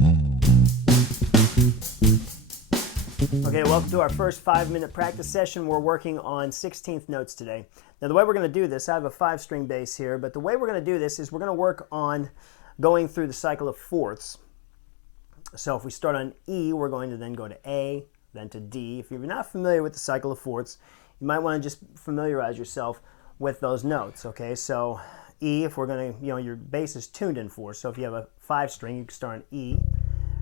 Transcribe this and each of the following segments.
Okay, welcome to our first 5-minute practice session. We're working on 16th notes today. Now the way we're going to do this, I have a 5-string bass here, but the way we're going to do this is we're going to work on going through the cycle of fourths. So if we start on E, we're going to then go to A, then to D. If you're not familiar with the cycle of fourths, you might want to just familiarize yourself with those notes. Okay, so E, if we're going to, your bass is tuned in four. So if you have a 5-string, you can start on E,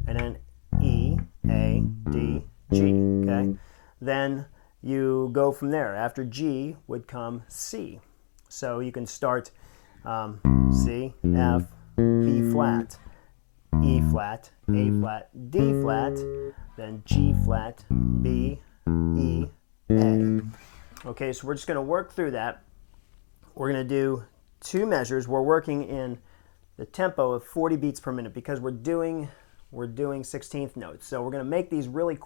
and then E, A, D, G, okay? Then you go from there. After G would come C. So you can start C, F, B flat, E flat, A flat, D flat, then G flat, B, E, A. Okay, so we're just going to work through that. We're going to do 2 measures. We're working in the tempo of 40 beats per minute because we're doing 16th notes. So we're going to make these really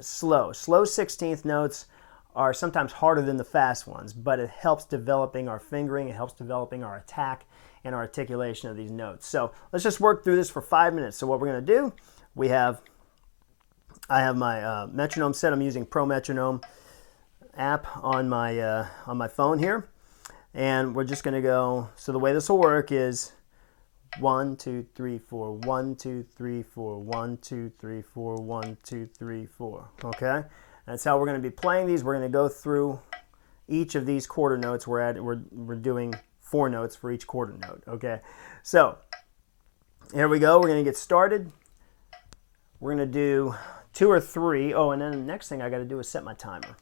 slow. Slow 16th notes are sometimes harder than the fast ones, but it helps developing our fingering, it helps developing our attack and our articulation of these notes. So let's just work through this for 5 minutes. So what we're going to do, I have my metronome set. I'm using Pro Metronome app on my phone here, and we're just going to go. So the way this will work is 1, 2, 3, 4, 1, 2, 3, 4, 1, 2, 3, 4, 1, 2, 3, 4. Okay, that's how we're going to be playing these. We're going to go through each of these quarter notes. We're doing 4 notes for each quarter note. Okay, so here we go. We're going to get started. We're going to do 2 or 3. Oh, and then the next thing I got to do is set my timer.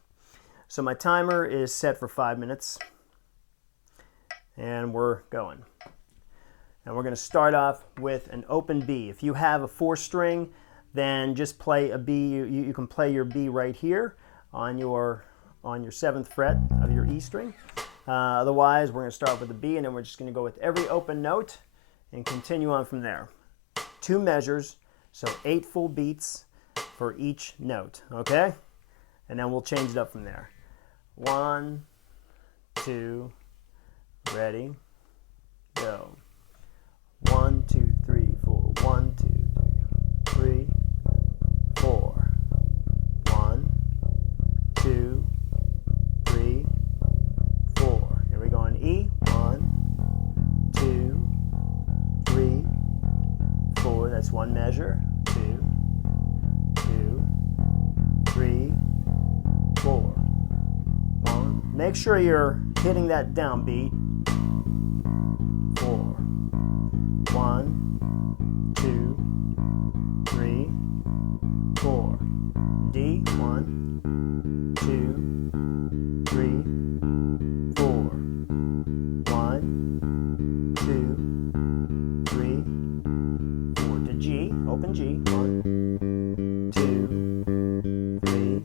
So my timer is set for 5 minutes, and we're going. And we're going to start off with an open B. If you have a 4-string, then just play a B. You can play your B right here on your 7th fret of your E string. Otherwise, we're going to start with a B, and then we're just going to go with every open note and continue on from there. 2 measures, so 8 full beats for each note, okay? And then we'll change it up from there. 1, 2, ready, go. 1, 2, 3, 4. 1, 2, 3, 4. 1, 2, 3, 4. Here we go on E. 1, 2, 3, 4. That's 1 measure. 2, 3, 4. 1. Make sure you're hitting that downbeat. 4. 1, 2, 3, 4. D. 1, 2, 3, 4. 1, 2, 3, 4. To G. Open G. 1, 2, 3,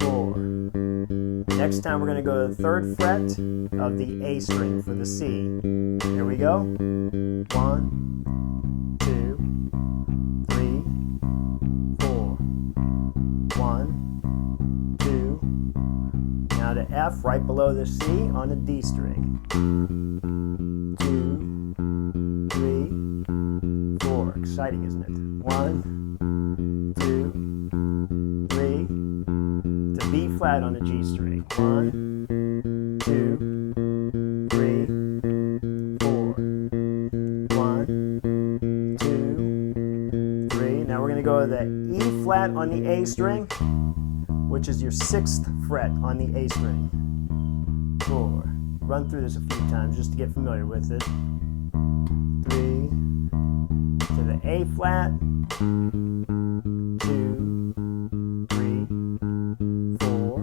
4. Next time we're going to go to the 3rd fret of the A string for the C. Here we go. 1, 2, 3, 4. 1, 2. Now to F, right below the C on a D string. 2, 3, 4. Exciting, isn't it? 1, 2, 3. To B flat on a G string. 1, 2, 3, 4. 1, 2, 3. Now we're going to go to the E flat on the A string, which is your 6th fret on the A string. 4. Run through this a few times just to get familiar with it. 3. To the A flat. 2, 3, 4.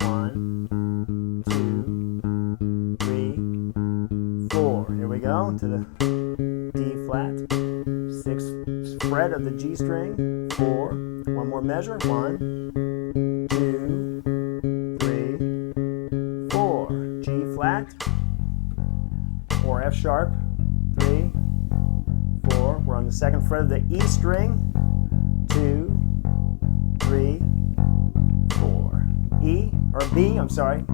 1, 2, 3, 4. Here we go to the D flat, 6th fret of the G string. 4. 1 more measure. 1, 2, 3, 4. G flat or F sharp. 3, 4. We're on the 2nd fret of the E string. 2, 3, 4. E or B. I'm sorry.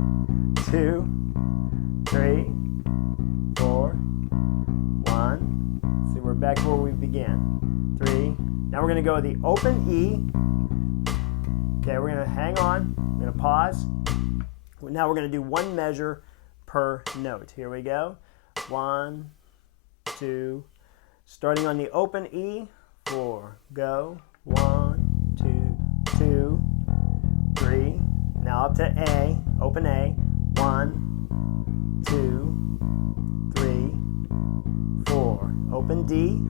2, 3, 4. 1. See, back to where we began. 3. Now we're going to go the open E. Okay, we're going to hang on. We're going to pause. Now we're going to do one measure per note. Here we go. 1, 2. Starting on the open E. 4. Go. 1, 2, 2, 3. Now up to A. Open A. 1, 2, 3, 4. Open D.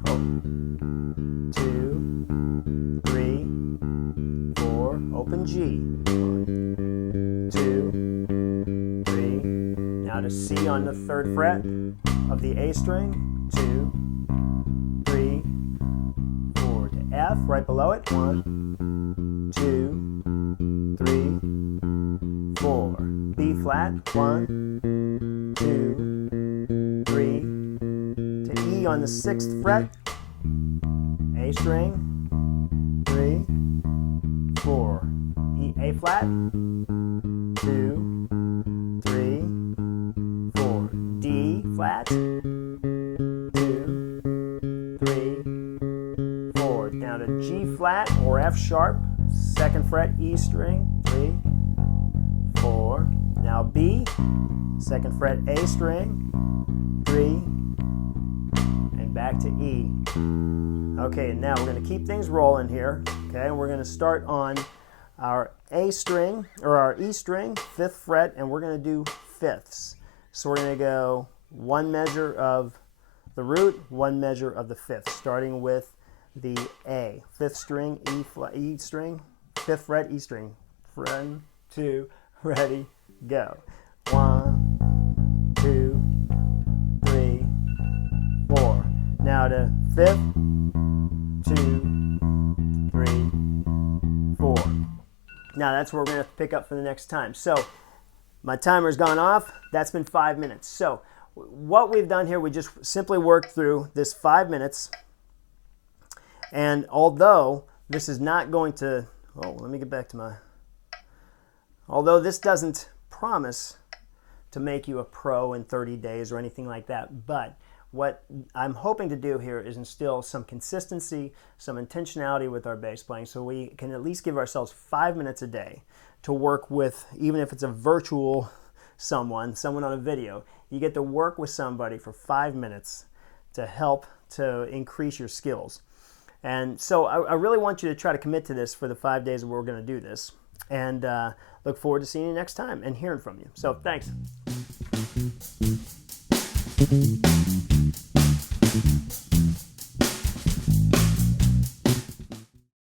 2, 3, 4. Open G. 1, 2, 3. Now to C on the 3rd fret of the A string. 2, 3, 4. To F right below it. 1, 2, 3, 4. B flat. 1, 2, 3. To E on the 6th fret. A string. 3, 4. E, A flat. 2, 3, 4. D flat. 2, 3, 4. Down to G flat or F sharp. 2nd fret, E string. 3, 4. Now B. 2nd fret, A string. 3. And back to E. Okay, now we're going to keep things rolling here. Okay, and we're going to start on our A string, or our E string, 5th fret, and we're going to do fifths. So we're going to go one measure of the root, one measure of the fifth, starting with the A. 5th string, E string, 5th fret, E string. 1, 2, ready, go. 1, 2, 3, 4. Now to 5th, 2, 3, 4. Now that's where we're going to pick up for the next time. So my timer's gone off. That's been 5 minutes. So what we've done here, we just simply worked through this 5 minutes. And although this is not going to, let me get back to my, although this doesn't promise to make you a pro in 30 days or anything like that, but what I'm hoping to do here is instill some consistency, some intentionality with our bass playing, so we can at least give ourselves 5 minutes a day to work with, even if it's a virtual someone on a video. You get to work with somebody for 5 minutes to help to increase your skills. And so I really want you to try to commit to this for the 5 days that we're going to do this. And look forward to seeing you next time and hearing from you. So thanks.